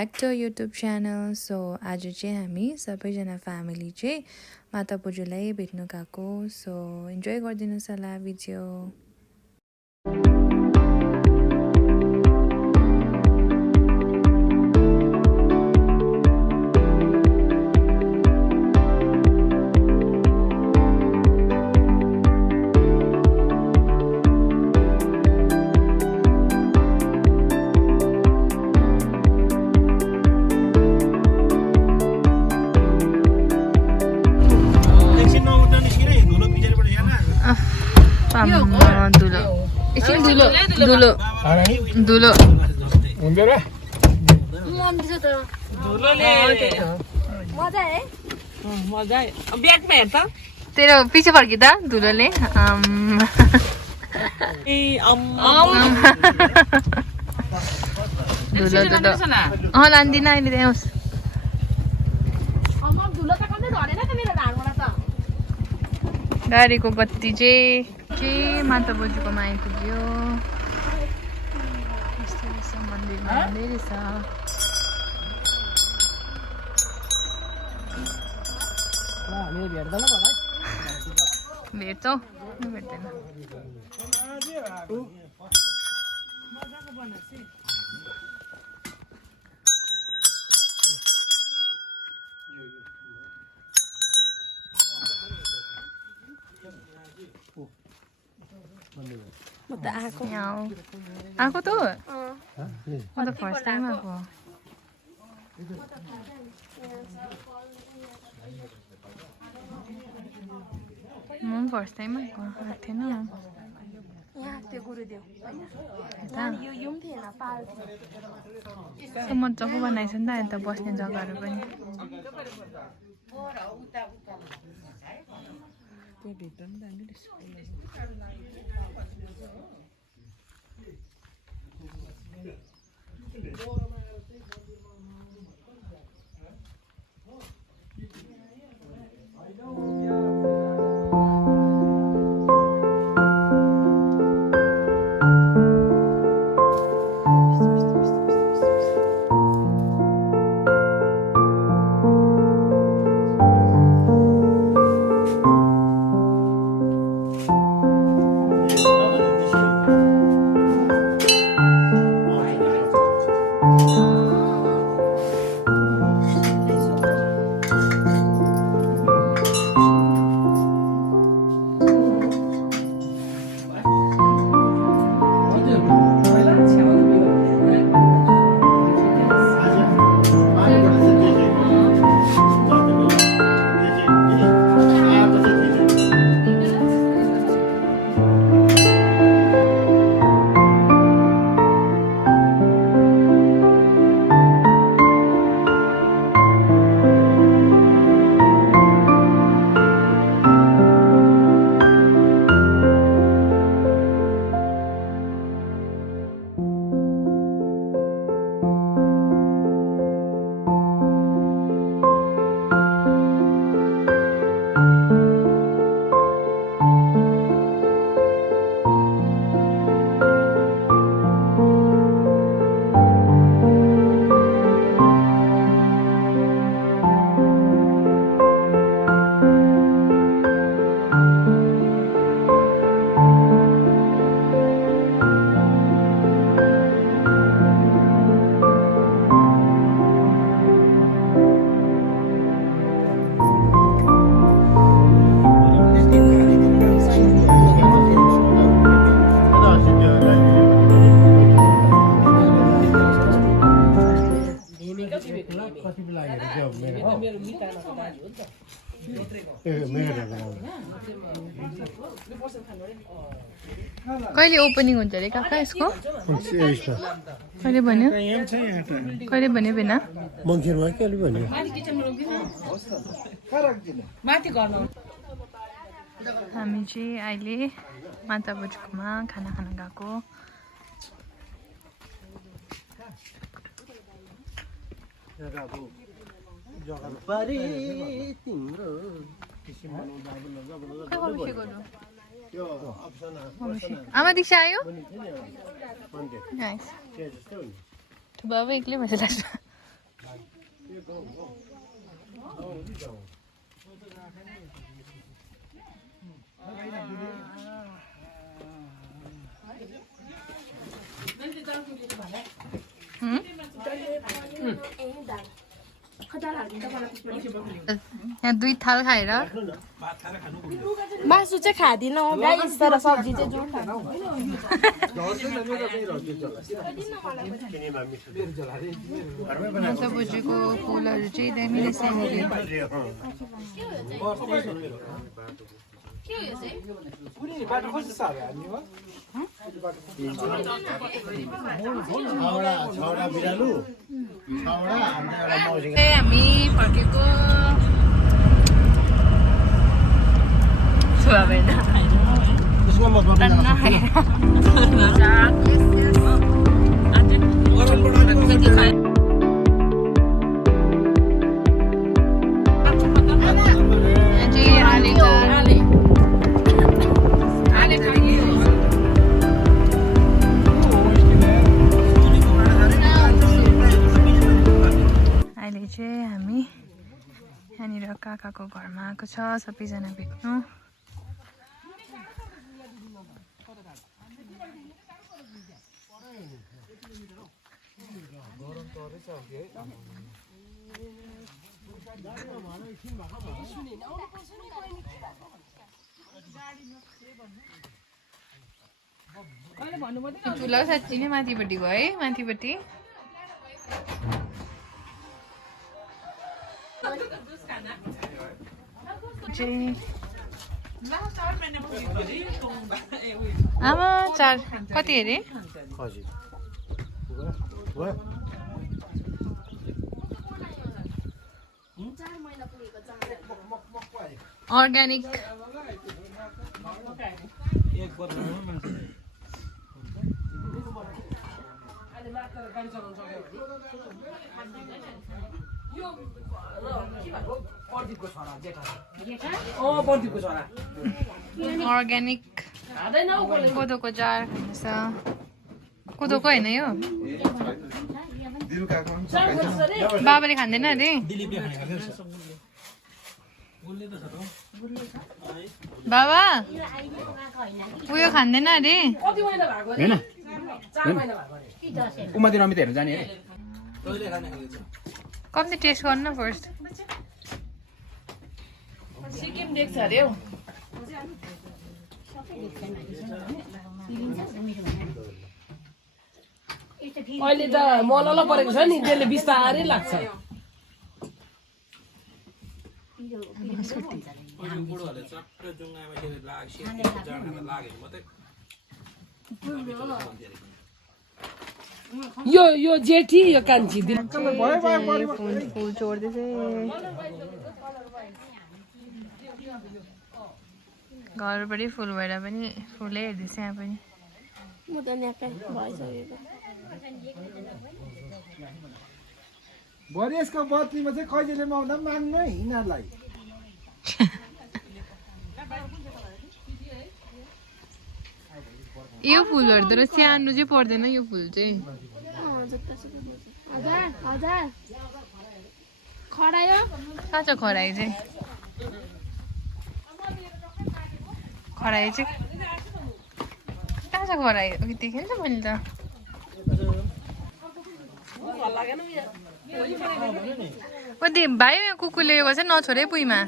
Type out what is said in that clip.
Back to YouTube channel. So आज चाहिँ हामी सबैजना फ्यामिली चाहिँ माता बोजूलाई भेट्न गएको। सो इन्जोय गरिदिनुहोस् होला भिडियो। दुलो तेरो पछि फर्किँदा धुलोले धुलो लान्दिन अहिले त्यहाँ होस्। गाडीको गति चाहिँ माता बोजूकोमा आइपुग्यो। यस्तो रहेछ मन्दिरमा रहेछ। भेट्छौ भेट्दैन। आएको त म त फर्स्ट टाइम आएको। म पनि फर्स्ट टाइम आएको थिएन। मजाको बनाएछ नि त यता बस्ने जग्गाहरू पनि। कहिले ओपनिङ हुन्छ अरे काका यसको? कहिले भन्यो? कहिले भन्यो बिना? हामी चाहिँ अहिले माता बोजूकोमा खाना खान गएको। आमा दीक्षा आयो? बाबा एक्लै बसेर लाग्छ। यहाँ 2 थाल खाएर मासु चाहिँ खादिनँ गाइस तर सब्जी चाहिँ जो खानु माता बोजूको फुलहरू चाहिँ दामी रहेछ हामी फर्केको अहिले चाहिँ हामी यहाँनिर काकाको घरमा आएको छ सबैजना भेट्नु ठुलो साँच्ची नै माथिपट्टि भयो है माथिपट्टि आमा 4 कति अरे अर्ग्यानिक अर्ग्यानिक कोदोको जार खान्छ कोदोको होइन यो बाबाले खाँदैन अरे बाबा उयो खाँदैन अरे कम्ती टेस्ट गर्नु न फर्स्ट सिक्किम देख्छ अरे हौ अहिले त मलल परेको छ नि त्यसले बिस्तारै लाग्छ यो जेठी यो कान्छी फुल छोड्दैछ घरबाटै फुल भएर पनि फुलै हेर्दैछ यहाँ पनि म त न्याक्कै भइसकेको भरे यसको बत्तीमा चाहिँ कहिले आउँदा पनि माग्नु है यिनीहरूलाई यो फुलहरू तर स्याहार्नु चाहिँ पर्दैन यो फुल चाहिँ खरायो कहाँ छ खरायो चाहिँ खरायो चाहिँ कहाँ छ खरायो अघि देखेँ नि त मैले त भाइ कुकुरले उयो गर्छ नछोडे पुइमा